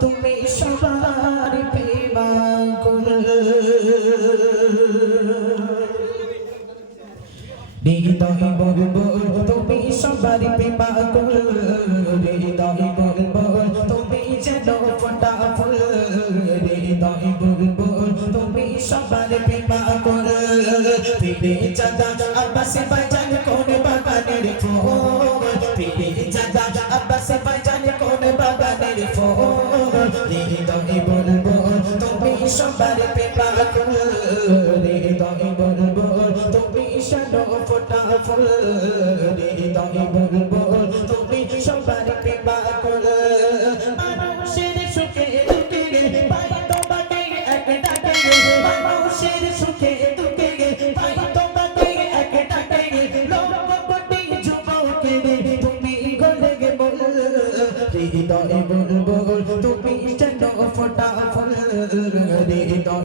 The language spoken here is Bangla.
তুমি সবার প্রেমাকুল হৃদয় বলবো তুমি সবার প্রেমাকুল হৃদয় বলবো তুমি যেন ফোটা ফুল হৃদয় বলবো তুমি সবার প্রেমাকুল ফিরে চাঁদা আব্বাসে বাজান কোন বাগানের ফুল ফিরে চাঁদা আব্বাসে বাজান কোন বাগানের ফুল হৃদয় বলবো তুমি সবার প্রেমাকুল হৃদয় বলবো তুমি যেন ফোটা ফুল হৃদয় বলবো তুমি সবার প্রেমাকুল মানুষের সুখে দুঃখে পাই তোমাকে এক ডাকে মানুষের সুখে দুঃখে পাই তোমাকে এক ডাকে লক্ষ কোটি যুবকের তুমি গলে বল হৃদয় বলবো তুমি যেন ফোটা ফুল হৃদয়